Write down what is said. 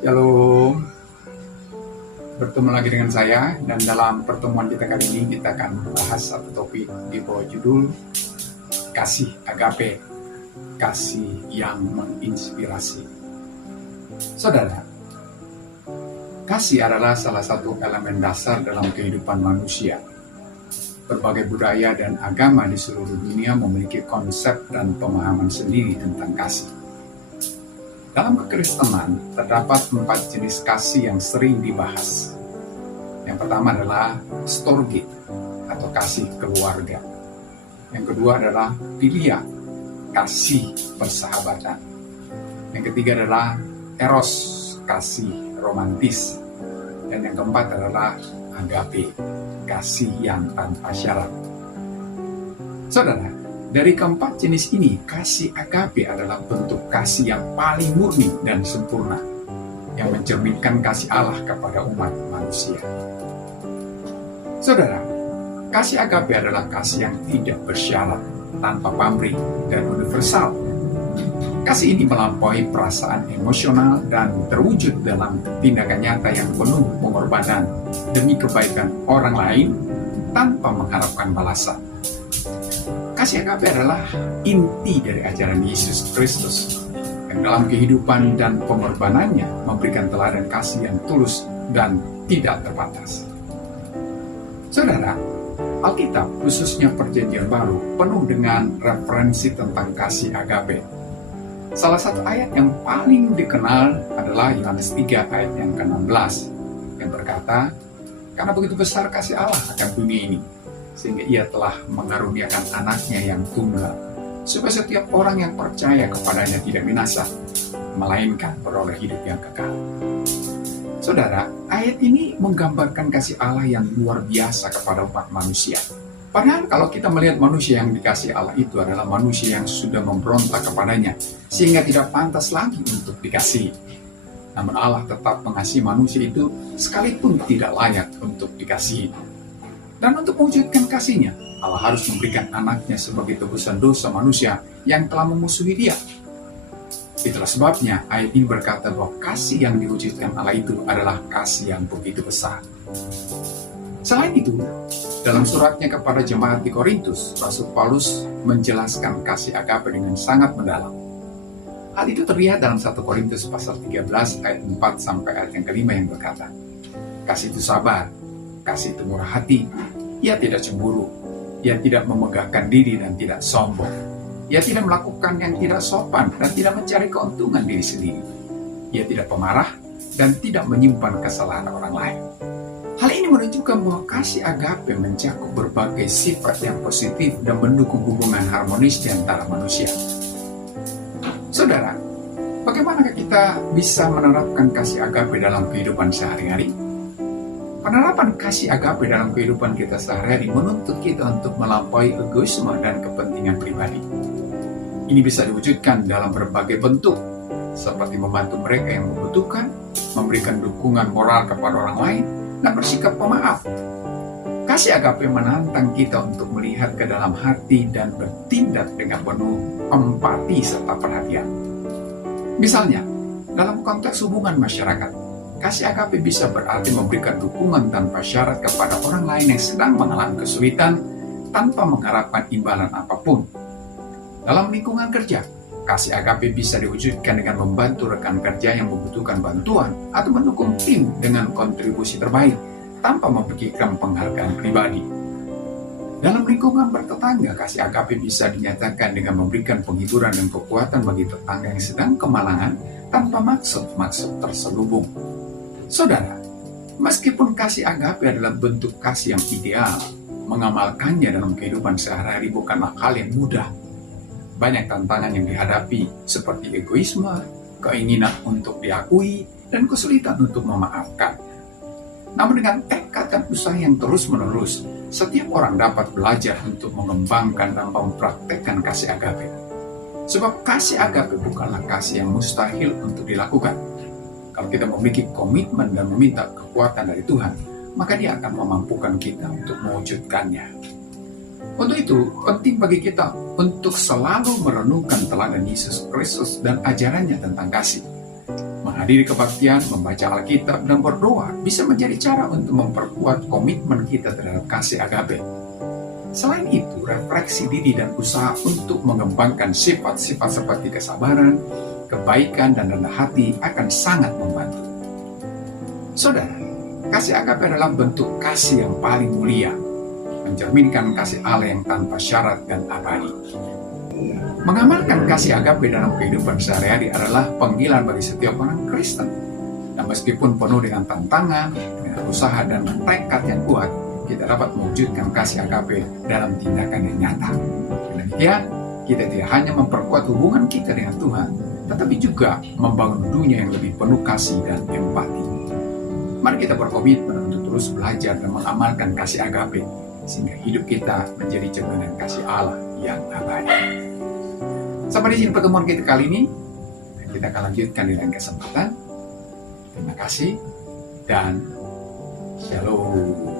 Halo, bertemu lagi dengan saya dan dalam pertemuan kita kali ini kita akan membahas satu topik di bawah judul kasih agape, kasih yang menginspirasi. Saudara, kasih adalah salah satu elemen dasar dalam kehidupan manusia. Berbagai budaya dan agama di seluruh dunia memiliki konsep dan pemahaman sendiri tentang kasih. Dalam kekristenan, terdapat 4 jenis kasih yang sering dibahas. Yang pertama adalah storge, atau kasih keluarga. Yang kedua adalah philia, kasih persahabatan. Yang ketiga adalah eros, kasih romantis. Dan yang keempat adalah agape, kasih yang tanpa syarat. Saudara, dari keempat jenis ini, kasih agape adalah bentuk kasih yang paling murni dan sempurna, yang mencerminkan kasih Allah kepada umat manusia. Saudara, kasih agape adalah kasih yang tidak bersyarat, tanpa pamrih, dan universal. Kasih ini melampaui perasaan emosional dan terwujud dalam tindakan nyata yang penuh pengorbanan demi kebaikan orang lain tanpa mengharapkan balasan. Kasih agape adalah inti dari ajaran Yesus Kristus yang dalam kehidupan dan pengorbanannya memberikan teladan kasih yang tulus dan tidak terbatas. Saudara, Alkitab khususnya Perjanjian Baru penuh dengan referensi tentang kasih agape. Salah satu ayat yang paling dikenal adalah Yohanes 3 ayat yang ke-16 yang berkata, "Karena begitu besar kasih Allah akan dunia ini, sehingga ia telah mengaruniakan anaknya yang tunggal, supaya setiap orang yang percaya kepadanya tidak binasa, melainkan beroleh hidup yang kekal." Saudara, ayat ini menggambarkan kasih Allah yang luar biasa kepada umat manusia. Padahal kalau kita melihat manusia yang dikasihi Allah itu adalah manusia yang sudah memberontak kepadanya, sehingga tidak pantas lagi untuk dikasihi. Namun Allah tetap mengasihi manusia itu sekalipun tidak layak untuk dikasihi. Dan untuk mewujudkan kasihnya, Allah harus memberikan anaknya sebagai tebusan dosa manusia yang telah memusuhi dia. Itulah sebabnya ayat ini berkata bahwa kasih yang diwujudkan Allah itu adalah kasih yang begitu besar. Selain itu, dalam suratnya kepada jemaat di Korintus, Rasul Paulus menjelaskan kasih agape dengan sangat mendalam. Hal itu terlihat dalam 1 Korintus pasal 13 ayat 4 sampai ayat yang ke-5 yang berkata, "Kasih itu sabar, kasih itu murah hati, ia tidak cemburu, ia tidak memegahkan diri dan tidak sombong. Ia tidak melakukan yang tidak sopan dan tidak mencari keuntungan diri sendiri. Ia tidak pemarah dan tidak menyimpan kesalahan orang lain." Hal ini menunjukkan bahwa kasih agape mencakup berbagai sifat yang positif dan mendukung hubungan harmonis di antara manusia. Saudara, bagaimana kita bisa menerapkan kasih agape dalam kehidupan sehari-hari? Penerapan kasih agape dalam kehidupan kita sehari-hari menuntut kita untuk melampaui egoisme dan kepentingan pribadi. Ini bisa diwujudkan dalam berbagai bentuk, seperti membantu mereka yang membutuhkan, memberikan dukungan moral kepada orang lain, dan bersikap pemaaf. Kasih agape menantang kita untuk melihat ke dalam hati dan bertindak dengan penuh empati serta perhatian. Misalnya, dalam konteks hubungan masyarakat, kasih agape bisa berarti memberikan dukungan tanpa syarat kepada orang lain yang sedang mengalami kesulitan tanpa mengharapkan imbalan apapun. Dalam lingkungan kerja, kasih agape bisa diwujudkan dengan membantu rekan kerja yang membutuhkan bantuan atau mendukung tim dengan kontribusi terbaik tanpa memikirkan penghargaan pribadi. Dalam lingkungan bertetangga, kasih agape bisa dinyatakan dengan memberikan penghiburan dan kekuatan bagi tetangga yang sedang kemalangan tanpa maksud-maksud terselubung. Saudara, meskipun kasih agape adalah bentuk kasih yang ideal, mengamalkannya dalam kehidupan sehari-hari bukanlah hal yang mudah. Banyak tantangan yang dihadapi, seperti egoisme, keinginan untuk diakui, dan kesulitan untuk memaafkan. Namun dengan tekad dan usaha yang terus-menerus, setiap orang dapat belajar untuk mengembangkan dan mempraktekkan kasih agape. Sebab kasih agape bukanlah kasih yang mustahil untuk dilakukan. Kalau kita memiliki komitmen dan meminta kekuatan dari Tuhan, maka Dia akan memampukan kita untuk mewujudkannya. Untuk itu, penting bagi kita untuk selalu merenungkan teladan Yesus Kristus dan ajarannya tentang kasih. Menghadiri kebaktian, membaca Alkitab, dan berdoa bisa menjadi cara untuk memperkuat komitmen kita terhadap kasih agape. Selain itu, refleksi diri dan usaha untuk mengembangkan sifat-sifat seperti kesabaran, kebaikan, dan rendah hati akan sangat membantu. Saudara, kasih agape adalah bentuk kasih yang paling mulia, mencerminkan kasih Allah yang tanpa syarat dan abadi. Mengamalkan kasih agape dalam kehidupan sehari-hari adalah panggilan bagi setiap orang Kristen. Dan meskipun penuh dengan tantangan, dengan usaha dan tekad yang kuat, kita dapat mewujudkan kasih agape dalam tindakan yang nyata. Dengan demikian, kita tidak hanya memperkuat hubungan kita dengan Tuhan, tetapi juga membangun dunia yang lebih penuh kasih dan empati. Mari kita berkomitmen untuk terus belajar dan mengamalkan kasih agape, sehingga hidup kita menjadi cerminan kasih Allah yang abadi. Sampai di sini pertemuan kita kali ini. Kita akan lanjutkan di lain kesempatan. Terima kasih dan shalom.